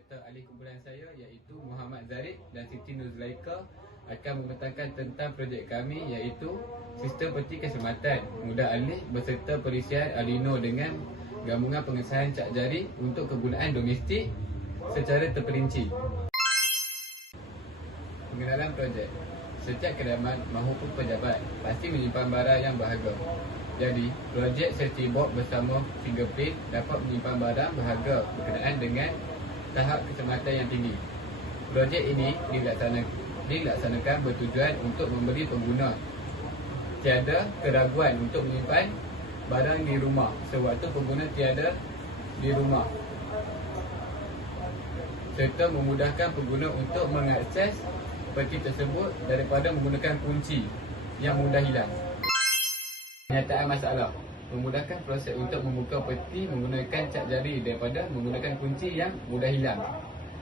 beserta ahli kumpulan saya iaitu Muhammad Zarid dan Siti Nuzlaika akan membentangkan tentang projek kami iaitu sistem peti keselamatan mudah alih beserta perisian Arduino dengan gabungan pengesahan cap jari untuk kegunaan domestik secara terperinci. Pengenalan projek. Setiap kediaman maupun pejabat pasti menyimpan barang yang berharga. Jadi, projek safety box bersama fingerprint dapat menyimpan barang berharga berkenaan dengan tahap keselamatan yang tinggi. Projek ini dilaksanakan bertujuan untuk memberi pengguna tiada keraguan untuk menyimpan barang di rumah sewaktu pengguna tiada di rumah, serta memudahkan pengguna untuk mengakses peti tersebut daripada menggunakan kunci yang mudah hilang. Penyataan masalah. Memudahkan proses untuk membuka peti menggunakan cap jari daripada menggunakan kunci yang mudah hilang.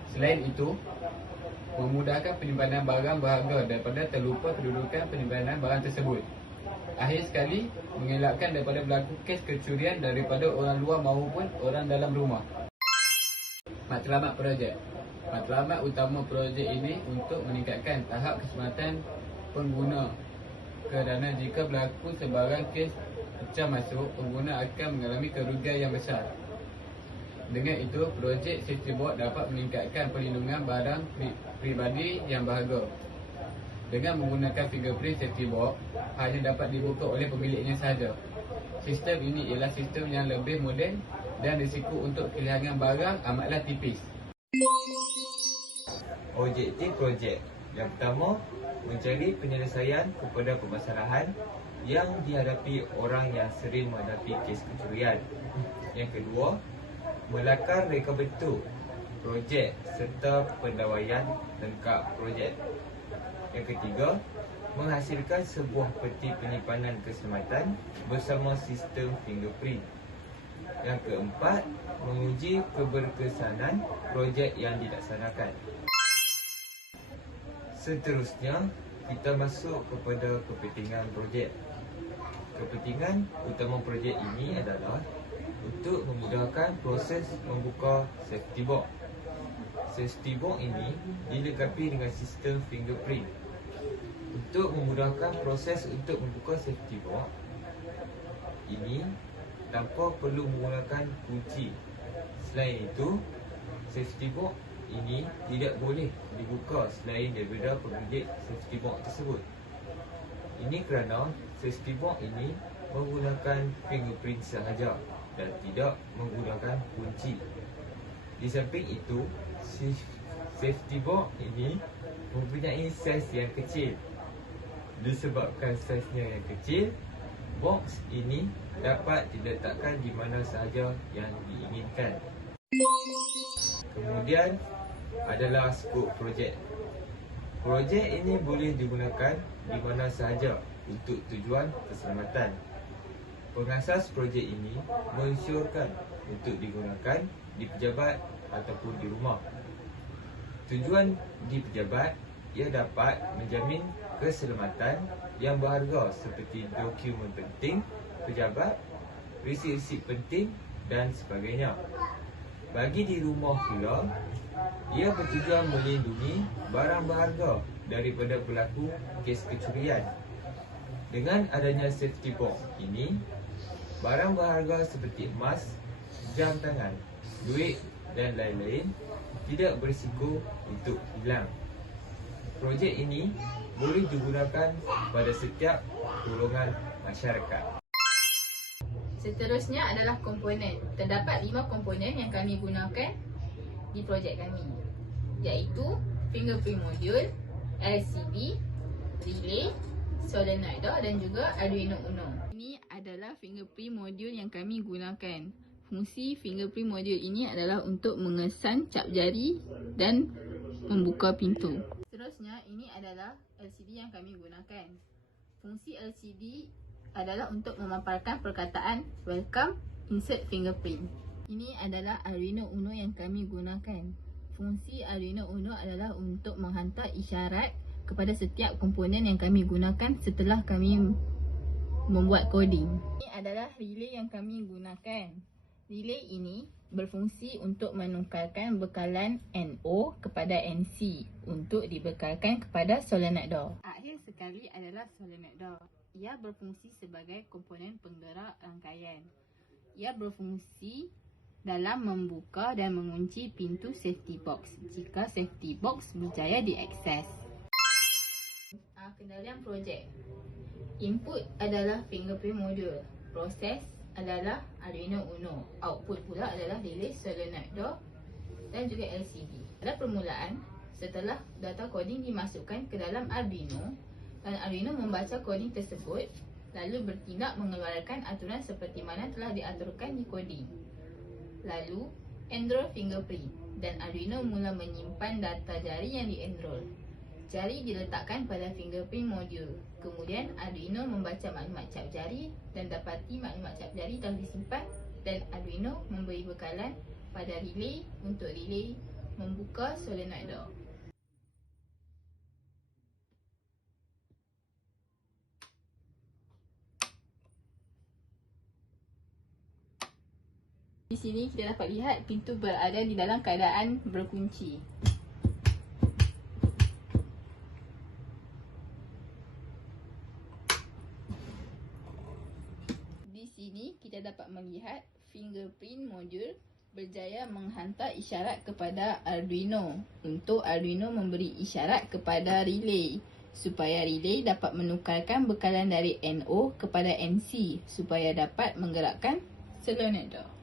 Selain itu, memudahkan penyimpanan barang berharga daripada terlupa kedudukan penyimpanan barang tersebut. Akhir sekali, mengelakkan daripada berlaku kes kecurian daripada orang luar maupun orang dalam rumah. Matlamat projek. Matlamat utama projek ini untuk meningkatkan tahap keselamatan pengguna, kerana jika berlaku sebarang kes pecah masuk, pengguna akan mengalami kerugian yang besar. Dengan itu, projek safety box dapat meningkatkan perlindungan barang pribadi yang berharga. Dengan menggunakan fingerprint safety box, hanya dapat dibuka oleh pemiliknya sahaja. Sistem ini ialah sistem yang lebih moden dan risiko untuk kehilangan barang amatlah tipis. Objektif projek. Yang pertama, mencari penyelesaian kepada permasalahan yang dihadapi orang yang sering menghadapi kes kecurian. Yang kedua, melakar reka bentuk projek serta pendawaian lengkap projek. Yang ketiga, menghasilkan sebuah peti penyimpanan keselamatan bersama sistem fingerprint. Yang keempat, menguji keberkesanan projek yang dilaksanakan. Seterusnya, kita masuk kepada kepentingan projek. Kepentingan utama projek ini adalah untuk memudahkan proses membuka safety box. Safety box ini dilengkapi dengan sistem fingerprint. Untuk memudahkan proses untuk membuka safety box ini tanpa perlu menggunakan kunci. Selain itu, safety box ini tidak boleh dibuka selain daripada pemilik safety box tersebut. Ini kerana safety box ini menggunakan fingerprint sahaja dan tidak menggunakan kunci. Di samping itu, safety box ini mempunyai saiz yang kecil. Disebabkan saiznya yang kecil, box ini dapat diletakkan di mana sahaja yang diinginkan. Kemudian adalah skop projek. Projek ini boleh digunakan di mana sahaja untuk tujuan keselamatan. Pengasas projek ini mensyorkan untuk digunakan di pejabat ataupun di rumah. Tujuan di pejabat, ia dapat menjamin keselamatan yang berharga seperti dokumen penting pejabat, resip-resip penting dan sebagainya. Bagi di rumah pula, ia bertujuan melindungi barang berharga daripada berlaku kes kecurian. Dengan adanya safety box ini, barang berharga seperti emas, jam tangan, duit dan lain-lain tidak berisiko untuk hilang. Projek ini boleh digunakan pada setiap golongan masyarakat. Seterusnya adalah komponen. Terdapat 5 komponen yang kami gunakan di projek kami, iaitu fingerprint module, LCD, relay, solenoid dan juga Arduino Uno. Ini adalah fingerprint module yang kami gunakan. Fungsi fingerprint module ini adalah untuk mengesan cap jari dan membuka pintu. Seterusnya, ini adalah LCD yang kami gunakan. Fungsi LCD adalah untuk memaparkan perkataan welcome, insert fingerprint. Ini adalah Arduino Uno yang kami gunakan. Fungsi Arduino Uno adalah untuk menghantar isyarat kepada setiap komponen yang kami gunakan setelah kami membuat coding. Ini adalah relay yang kami gunakan. Relay ini berfungsi untuk menukarkan bekalan NO kepada NC untuk dibekalkan kepada solenoid door. Akhir sekali adalah solenoid door. Ia berfungsi sebagai komponen penggerak rangkaian. Ia berfungsi dalam membuka dan mengunci pintu safety box jika safety box berjaya diakses. Kendalian projek. Input adalah fingerprint module. Proses adalah Arduino Uno. Output pula adalah relay solenoid door dan juga LCD. Pada permulaan, setelah data coding dimasukkan ke dalam Arduino dan Arduino membaca coding tersebut, lalu bertindak mengeluarkan aturan seperti mana telah diaturkan di coding. Lalu, enroll fingerprint dan Arduino mula menyimpan data jari yang di-enroll. Jari diletakkan pada fingerprint module. Kemudian Arduino membaca maklumat cap jari dan dapati maklumat cap jari telah disimpan dan Arduino memberi bekalan pada relay untuk relay membuka solenoid door. Di sini kita dapat lihat pintu berada di dalam keadaan berkunci. Di sini kita dapat melihat fingerprint module berjaya menghantar isyarat kepada Arduino untuk Arduino memberi isyarat kepada relay supaya relay dapat menukarkan bekalan dari NO kepada NC supaya dapat menggerakkan solenoid door.